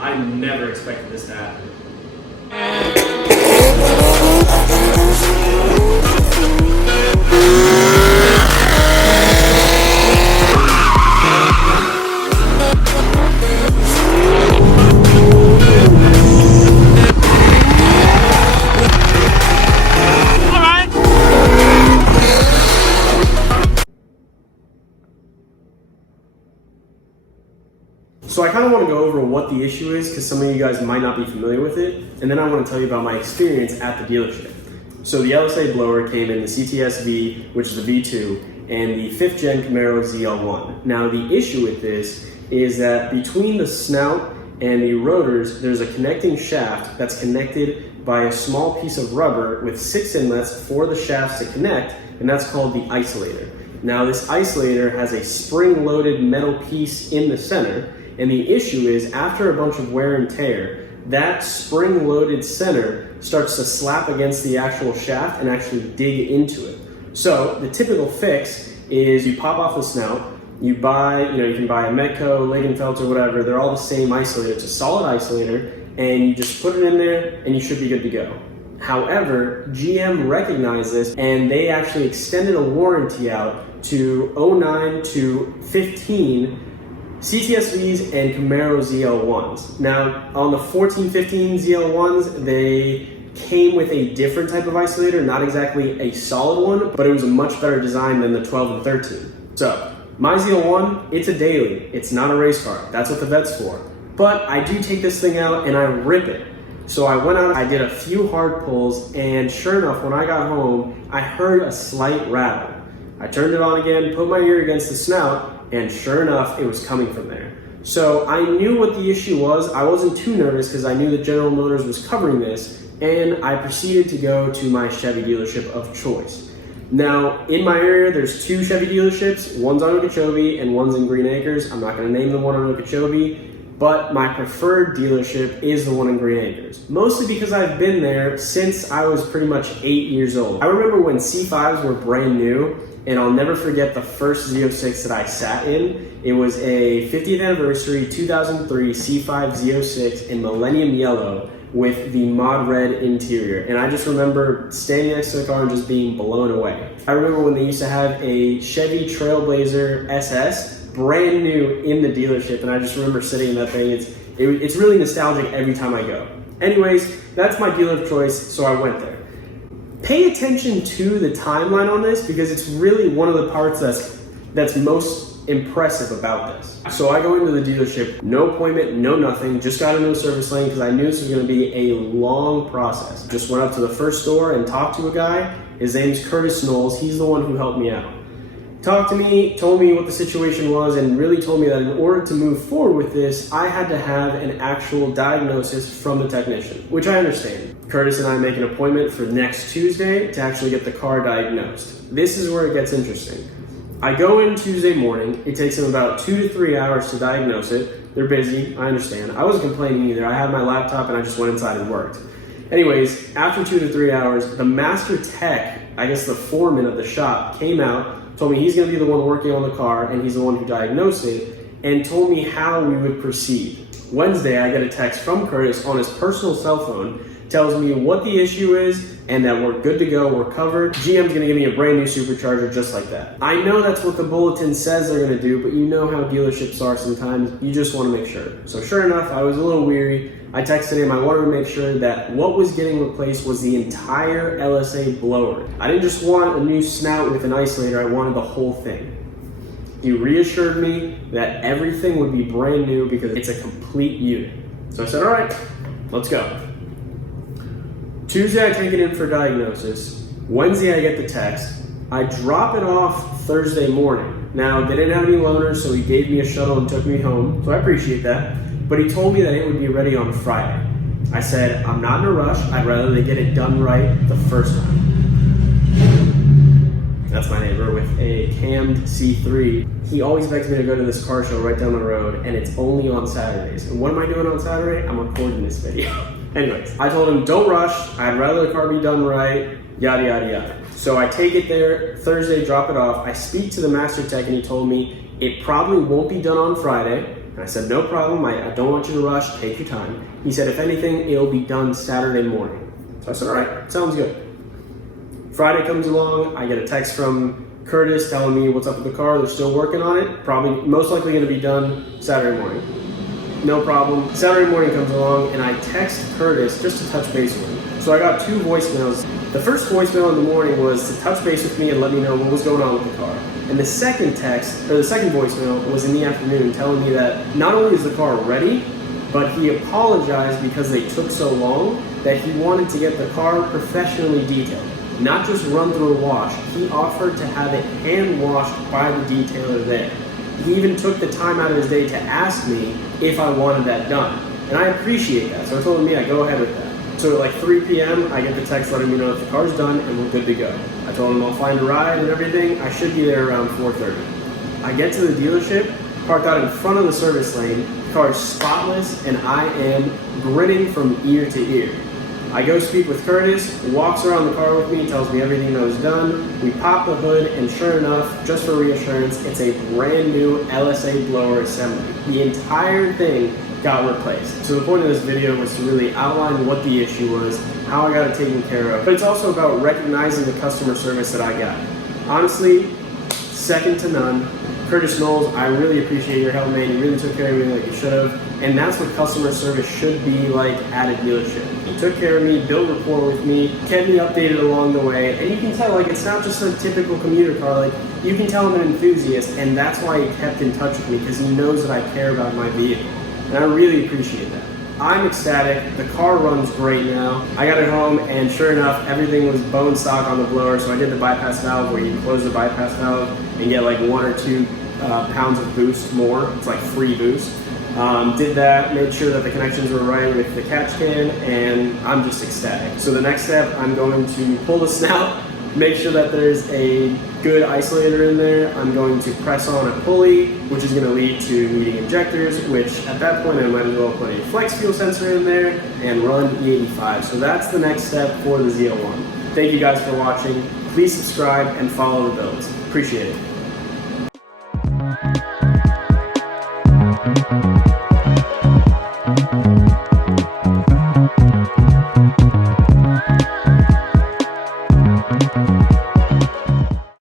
I never expected this to happen. So I kind of want to go over what the issue is because some of you guys might not be familiar with it, and then I want to tell you about my experience at the dealership. So the LSA blower came in the CTS-V, which is the V2, and the 5th gen Camaro ZL1. Now the issue with this is that between the snout and the rotors, there's a connecting shaft that's connected by a small piece of rubber with 6 inlets for the shafts to connect, and that's called the isolator. Now this isolator has a spring-loaded metal piece in the center, and the issue is after a bunch of wear and tear, that spring-loaded center starts to slap against the actual shaft and actually dig into it. So the typical fix is you pop off the snout, you buy, you can buy a Metco, Lagenfeld, or whatever, they're all the same isolator. It's a solid isolator, and you just put it in there and you should be good to go. However, GM recognized this and they actually extended a warranty out to 09 to 15 CTS-Vs and Camaro ZL1s. Now, on the 14, 15 ZL1s, they came with a different type of isolator, not exactly a solid one, but it was a much better design than the 12 and 13. So, my ZL1, it's a daily. It's not a race car. That's what the vet's for. But I do take this thing out and I rip it. So I went out, I did a few hard pulls, and sure enough, when I got home, I heard a slight rattle. I turned it on again, put my ear against the snout, and sure enough, it was coming from there. So I knew what the issue was. I wasn't too nervous because I knew that General Motors was covering this, and I proceeded to go to my Chevy dealership of choice. Now, in my area, there's 2 Chevy dealerships. One's on Okeechobee and one's in Green Acres. I'm not gonna name the one on Okeechobee, but my preferred dealership is the one in Green Acres. Mostly because I've been there since I was pretty much 8 years old. I remember when C5s were brand new, and I'll never forget the first Z06 that I sat in. It was a 50th anniversary 2003 C5 Z06 in Millennium Yellow with the mod red interior. And I just remember standing next to the car and just being blown away. I remember when they used to have a Chevy Trailblazer SS, brand new in the dealership, and I just remember sitting in that thing. It's really nostalgic every time I go. Anyways, that's my dealer of choice, so I went there. Pay attention to the timeline on this because it's really one of the parts that's most impressive about this. So I go into the dealership, no appointment, no nothing, just got into a service lane because I knew this was going to be a long process. Just went up to the first store and talked to a guy. His name's Curtis Knowles. He's the one who helped me out. Talked to me, told me what the situation was, and really told me that in order to move forward with this, I had to have an actual diagnosis from the technician, which I understand. Curtis and I make an appointment for next Tuesday to actually get the car diagnosed. This is where it gets interesting. I go in Tuesday morning. It takes them about 2 to 3 hours to diagnose it. They're busy, I understand. I wasn't complaining either. I had my laptop and I just went inside and worked. Anyways, after 2 to 3 hours, the master tech, I guess the foreman of the shop, came out, told me he's going to be the one working on the car and he's the one who diagnosed it, and told me how we would proceed. Wednesday, I get a text from Curtis on his personal cell phone, tells me what the issue is and that we're good to go, we're covered. GM's going to give me a brand new supercharger just like that. I know that's what the bulletin says they're going to do, but you know how dealerships are sometimes. You just want to make sure. So sure enough, I was a little weary. I texted him. I wanted to make sure that what was getting replaced was the entire LSA blower. I didn't just want a new snout with an isolator. I wanted the whole thing. He reassured me that everything would be brand new because it's a complete unit. So I said, all right, let's go. Tuesday, I take it in for diagnosis. Wednesday, I get the text. I drop it off Thursday morning. Now, they didn't have any loaners, so he gave me a shuttle and took me home, so I appreciate that. But he told me that it would be ready on Friday. I said, I'm not in a rush. I'd rather they get it done right the first time. That's my neighbor with a cammed C3. He always begs me to go to this car show right down the road, and it's only on Saturdays. And what am I doing on Saturday? I'm recording this video. Anyways, I told him, don't rush. I'd rather the car be done right, yada, yada, yada. So I take it there, Thursday, drop it off. I speak to the master tech, and he told me it probably won't be done on Friday. And I said, no problem, I don't want you to rush, take your time. He said, if anything, it'll be done Saturday morning. So I said, all right, sounds good. Friday comes along, I get a text from Curtis telling me what's up with the car, they're still working on it, probably most likely gonna be done Saturday morning. No problem. Saturday morning comes along and I text Curtis just to touch base with him. So I got 2 voicemails. The first voicemail in the morning was to touch base with me and let me know what was going on with the car. And the second voicemail was in the afternoon telling me that not only is the car ready, but he apologized because they took so long, that he wanted to get the car professionally detailed. Not just run through a wash. He offered to have it hand washed by the detailer there. He even took the time out of his day to ask me if I wanted that done. And I appreciate that. So I told him, yeah, go ahead with that. So at like 3 p.m., I get the text letting me know that the car's done and we're good to go. I told him I'll find a ride and everything. I should be there around 4:30. I get to the dealership, parked out in front of the service lane. The car is spotless and I am grinning from ear to ear. I go speak with Curtis, walks around the car with me, tells me everything that was done. We pop the hood, and sure enough, just for reassurance, it's a brand new LSA blower assembly. The entire thing got replaced. So the point of this video was to really outline what the issue was, how I got it taken care of, but it's also about recognizing the customer service that I got. Honestly, second to none. Curtis Knowles, I really appreciate your help, man. You really took care of me like you should have. And that's what customer service should be like at a dealership. He took care of me, built rapport with me, kept me updated along the way. And you can tell, like, it's not just a typical commuter car. Like, you can tell I'm an enthusiast, and that's why he kept in touch with me, because he knows that I care about my vehicle. And I really appreciate that. I'm ecstatic. The car runs great now. I got it home, and sure enough, everything was bone stock on the blower. So I did the bypass valve, where you close the bypass valve and get like 1 or 2 pounds of boost more. It's like free boost. Did that, made sure that the connections were right with the catch can, and I'm just ecstatic. So the next step, I'm going to pull the snout, make sure that there's a good isolator in there. I'm going to press on a pulley, which is going to lead to needing injectors, which at that point I might as well put a flex fuel sensor in there and run E85. So that's the next step for the ZL1. Thank you guys for watching. Please subscribe and follow the builds. Appreciate it.